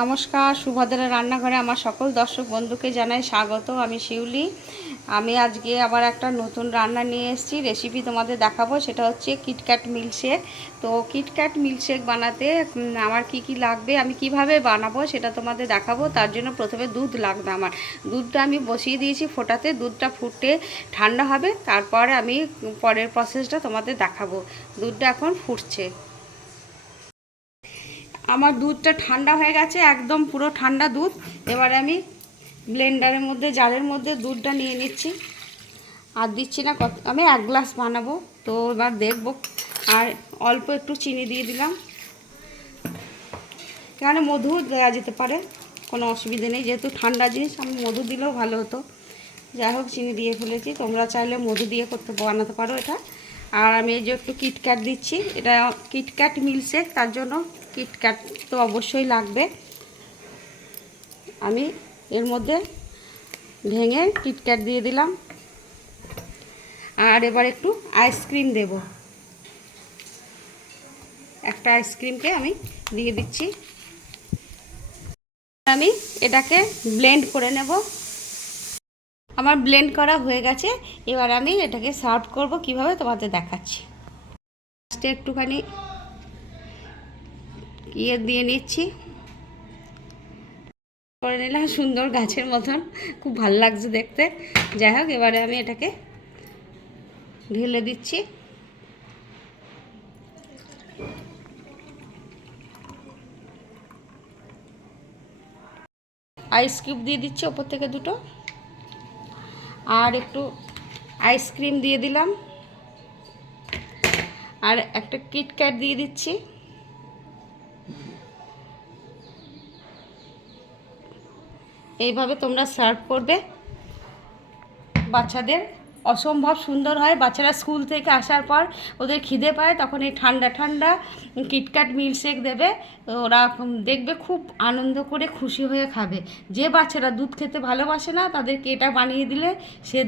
নমস্কার, সুভদ্রা রান্নাঘরে আমার সকল দর্শক বন্ধুকে জানাই স্বাগত। আমি শিউলি। আমি আজকে আবার একটা নতুন রান্না নিয়ে এসেছি, রেসিপি তোমাদের দেখাবো। সেটা হচ্ছে কিটক্যাট মিল্কশেক। তো কিটক্যাট মিল্কশেক বানাতে আমার কি লাগবে, আমি কিভাবে বানাবো সেটা তোমাদের দেখাবো। তার জন্য প্রথমে দুধ লাগবে আমার। দুধটা আমি বসিয়ে দিয়েছি ফোটাতে, দুধটা ফুটে ঠান্ডা হবে, তারপরে আমি পরের প্রসেসটা তোমাদের দেখাবো। দুধটা এখন ফুটছে। আমার দুধটা ঠান্ডা হয়ে গেছে, একদম পুরো ঠান্ডা দুধ। এবারে আমি ব্লেন্ডারের মধ্যে, জারের মধ্যে দুধটা নিয়ে নিচ্ছি। আর দিচ্ছি না, আমি 1 গ্লাস বানাবো তো এবার দেখব। আর অল্প একটু চিনি দিয়ে দিলাম, এখানে মধু দেওয়া যেতে পারে, কোনো অসুবিধে নেই। যেহেতু ঠান্ডা জিনিস, আমি মধু দিলেও ভালো হতো। যাই হোক, চিনি দিয়ে ফেলেছি, তোমরা চাইলে মধু দিয়ে বানাতে পারো এটা। আর আমি এই যে একটু কিটক্যাট দিচ্ছি, এটা কিটক্যাট মিল্কশেক, তার জন্য কিটক্যাট তো অবশ্যই লাগবে। আমি এর মধ্যে ভেঙে কিটক্যাট দিয়ে দিলাম। আর এবার একটু আইসক্রিম দেব, একটা আইসক্রিমকে আমি দিয়ে দিচ্ছি। আমি এটাকে ব্লেন্ড করে নেব। আমার ব্লেন্ড করা হয়ে গেছে। এবার আমি এটাকে সার্ভ করব, কিভাবে তোমাদের দেখাচ্ছি। ফার্স্টে একটুখানি ইয়ে দিয়ে নিচ্ছি, করে নিলাম সুন্দর গাছের মতন, খুব ভালো লাগছে দেখতে। যাই হোক, এবারে আমি এটাকে ঢেলে দিচ্ছি। আইস কিউব দিয়ে দিচ্ছি ওপর থেকে দুটো, আর একটু আইসক্রিম দিয়ে দিলাম, আর একটা কিটক্যাট দিয়ে দিচ্ছি। এইভাবে তোমরা সার্ভ করবে। বাচ্চাদের অসম্ভব সুন্দর হয়। বাচ্চারা স্কুল থেকে আসার পর ওদের খিদে পায়, তখন এই ঠান্ডা ঠান্ডা কিটক্যাট মিল্কশেক দেবে, ওরা দেখবে খুব আনন্দ করে খুশি হয়ে খাবে। যে বাচ্চারা দুধ খেতে ভালোবাসে না, তাদেরকে এটা বানিয়ে দিলে সে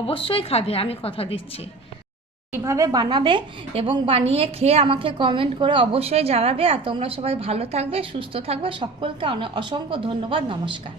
অবশ্যই খাবে, আমি কথা দিচ্ছি। এইভাবে বানাবে এবং বানিয়ে খেয়ে আমাকে কমেন্ট করে অবশ্যই জানাবে। আর তোমরা সবাই ভালো থাকবে, সুস্থ থাকবে। সকলকে অসংখ্য ধন্যবাদ। নমস্কার।